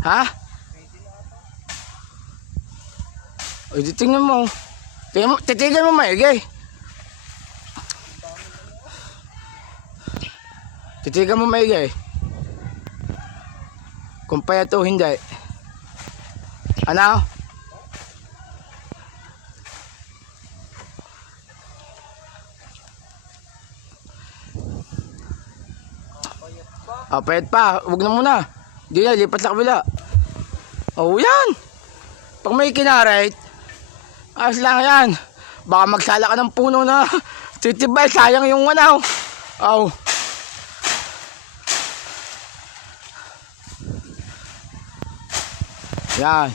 Ha? O, tingnan mo. Titigan mo maigi. Titigan mo maigi. Kung payat o hindi. Ano? Payat pa. Huwag na muna. Hindi na, lipat sa kabila. Oh, yan. Pag may kinarit, ayos lang yan. Baka magsala ka ng puno na titibay, sayang yung wanaw. Oh. Yan.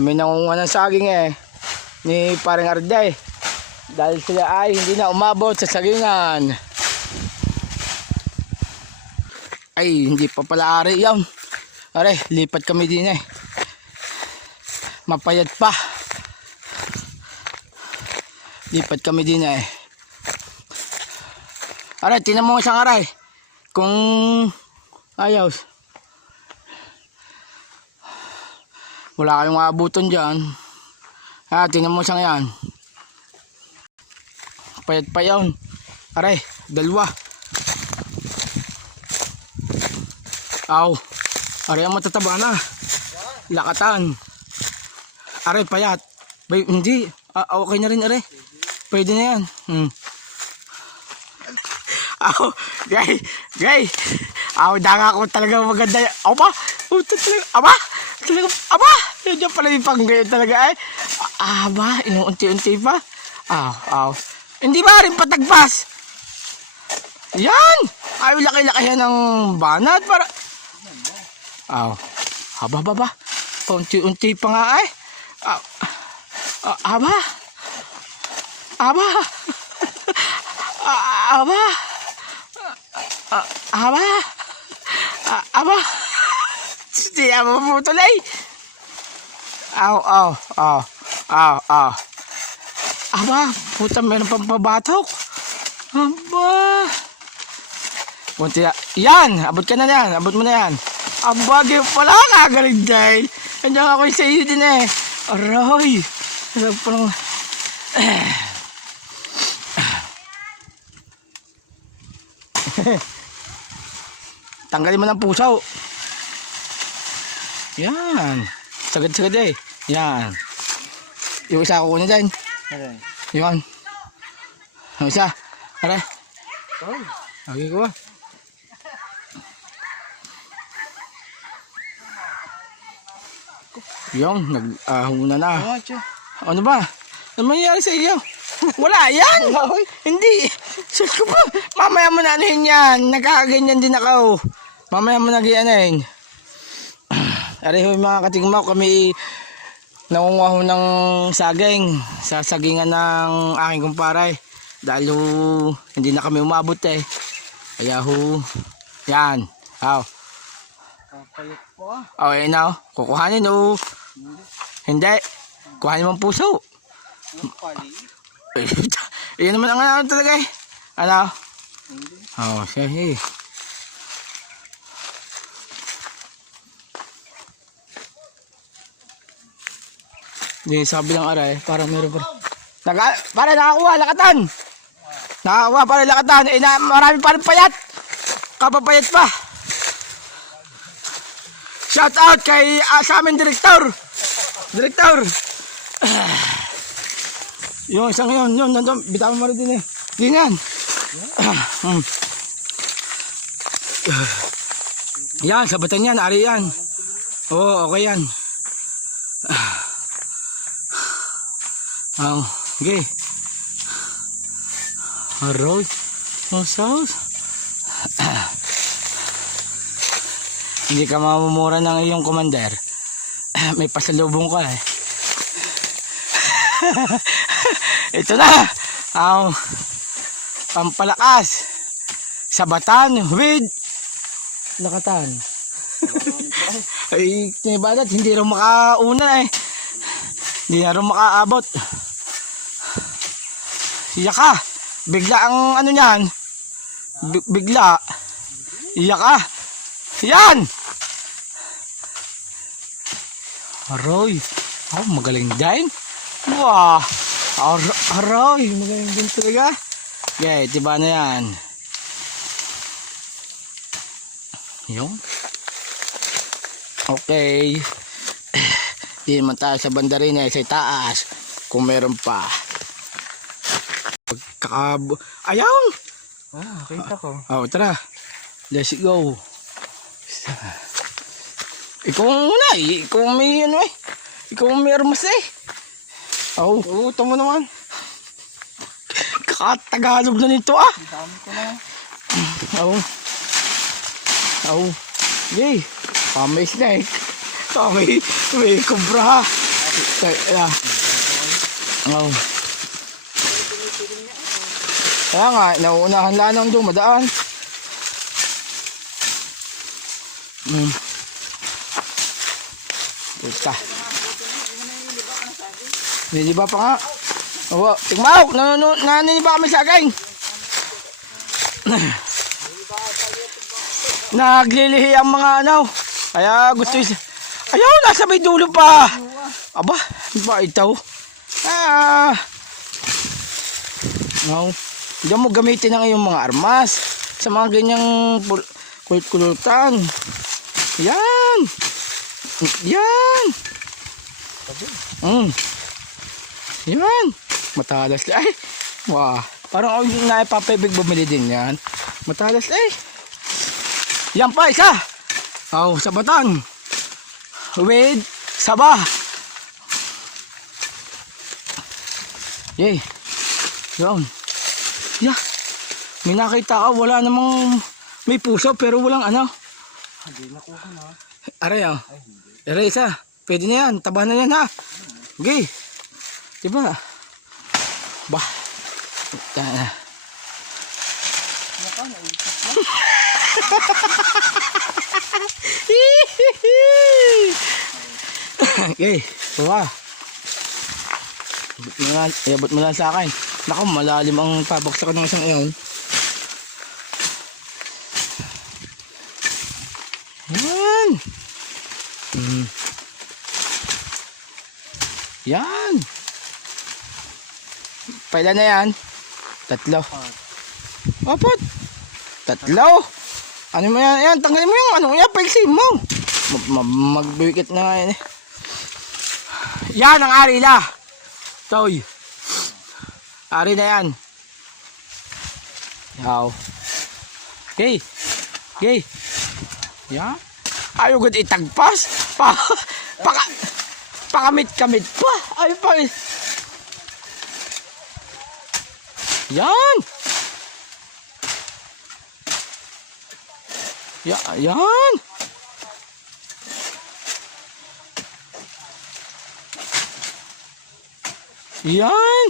May nangunguha ng saging ni Paring Arday. Dahil sila ay hindi na umabot sa sagingan. Ay, hindi pa pala ari yan. Are, lipat kami din Mapayat pa. Lipat kami din Are, tinan mo isang aray. Kung ayaw. Wala kayong abuton dyan. Tinan mo isang yan. Payat pa yan. Are, dalawa. Aw. Are, ang matataba na. Lakatan. Are, payat. Bay, hindi. Okay na rin, are. Pwede na yan. Aw, gay. Aw, danga ko talaga maganda. Aw ba? Aba? Talaga, aba? Yan pala yung panggayon talaga Aba, inuunti-unti pa. Aw. Hindi ba rin patagpas? Yan! Ay, laki-laki yan ng banat para... Aw. Haba. Paunti-unti pa nga Aba. Hindi ako maputol Aw. Aba, puta, meron pang pabatok. Aba. Punti na. Yan, abot ka na yan. Abot mo na yan. Aba, gayon pala, kagaling dahil. Nandiyan ako sa iyo din Aray. Parang... Tanggalin mo ng puso. Yan. Sagad-sagad Yan. Yung isa ako na dyan. Yan. Yung isa. Aray. Lagi ko Yan. Nag-ahuna na. Ano ba? Ano mangyayari sa iyo? Wala yan. Hindi. Sus ko pa. Mamaya mo na anuhin yan. Nagkakaganyan din ako. Mamaya mo nag-ianahin. Areho mga katigmaw, kami nangunguha ng saging sa sagingan ng aking kumpare. Dahil hindi na kami umabot Kaya yan. Aw. Kapayat pa. Ayan na kukuhanin Hindi. Kuhanin mo ang puso. Iyan naman ang talaga Ano? Sige. Hindi, sabi ng aray, para meron pa. Para nakakuha, lakatan. Nakakuha, para lakatan. Marami pa rin payat. Kapapayat pa. Shout out kay sa amin direktor. Yung isang yun, nandun, bitawan mo rin din Din yan. Yan, sabatan yan, ari yan. Oo, okay yan. Okay. Aroy. Sauce. Hindi ka mamumura ng iyong commander. May pasalubong ka Ito na. Pampalakas. Sabatan with lakatan. Ay, tinibalat. Hindi rin makauna Hindi na rin makaabot. Yaka. Bigla ang ano niyan. Bigla. Yaka. Yan. Aroy. Oh, magaling din. Wah. Aroy. Magaling din talaga. Okay, tiba na yan. Yung. Okay. Di naman tayo sa banda rin sa itaas. Kung meron pa. Ayaw! Ah, kita ko. Oh, tara. Let's go. Ikaw muna eh. Ikaw may ano eh. Ikaw may armas eh. Oh. Oo, tama naman. Kakatagalog na nito ah. Ang dami ko na. Oh. Oh. Yay. May snake. May cobra. Yeah. Oh. Kaya nga, nauunahan lang nang dumadaan. Puta. Niliba pa nga. Oo, tigmaw! Naniniba kami sa akin. Naglilihi ang mga ano. Kaya gusto yung... Ayaw, nasa may dulo pa. Aba, ba ito? No. Diyan mo gamitin ang iyong mga armas sa mga ganyang kulit-kulutan. Yan. Yan. Yan. Matalas ay. Wah. Parang ako naipapabig bumili din yan. Matalas ay. Yan pa isa. Oh, sabatan. With saba. Yay. Yan. Yeah. May nakita ka, wala namang may puso pero walang ano. Hindi nakuha na. Aray ah. Aray isa. Pwede na yan. Taba na yan ha. Okay. Diba? Bah. Okay. Diba? Iabot mo lang sa akin. Naku, malalim ang pabaksak ng isang iyon. Yan. Yan. Pailan na yan? 3. Apat. 3. Ano mo yan? Yan, tanggalin mo yung ano yan. Pailsin mo. Magbibikit na nga yan eh. Yan ang arila. Toy. Ari na yan. Yaw. Okay. Okay. Yan. Ayaw gud itagpas. Pakamit-kamit pa. Ayaw pa. Yan. Yan. Yan.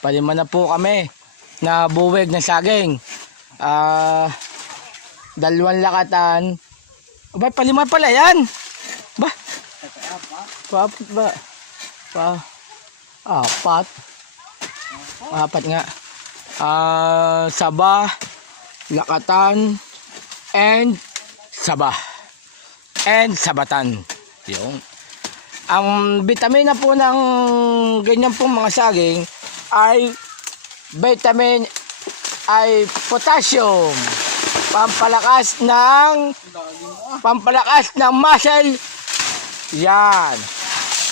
Palima na po kami na buwig ng saging. 2 lakatan. Aba, palima pala yan. Ba? Apat ba? Apat. Apat nga. Saba, lakatan, and saba. And sabatan. Yung. Ang vitamina po ng ganyan pong mga saging ay vitamin ay potassium. Pampalakas ng muscle. Yan.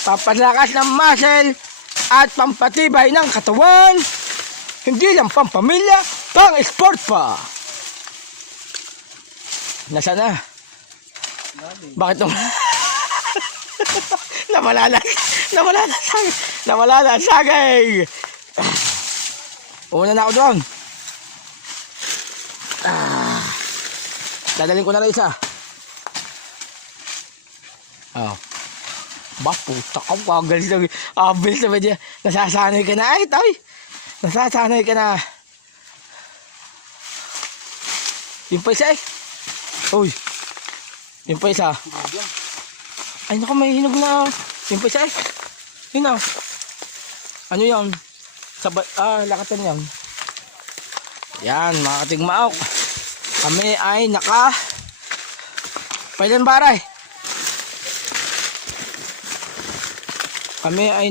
Pampalakas ng muscle at pampatibay ng katawan. Hindi lang pampamilya, pang-sport pa. Nasaan na? Bakit nung... Nawala na sagay. Una na ako doon. Dadalhin ko na lang isa. Ba, puta ka, pagalis na. Abilis na ba dyan? Nasasanay ka na. Ay, toy. Nasasanay ka na. Yung pa isa eh. Uy. Yung pa isa. Ay, naku, may hinog na. Yung pa isa eh. Yun na. Ano yan? Lakatan yan. Yan, mga katigmaok. Kami ay pailan baray? Kami ay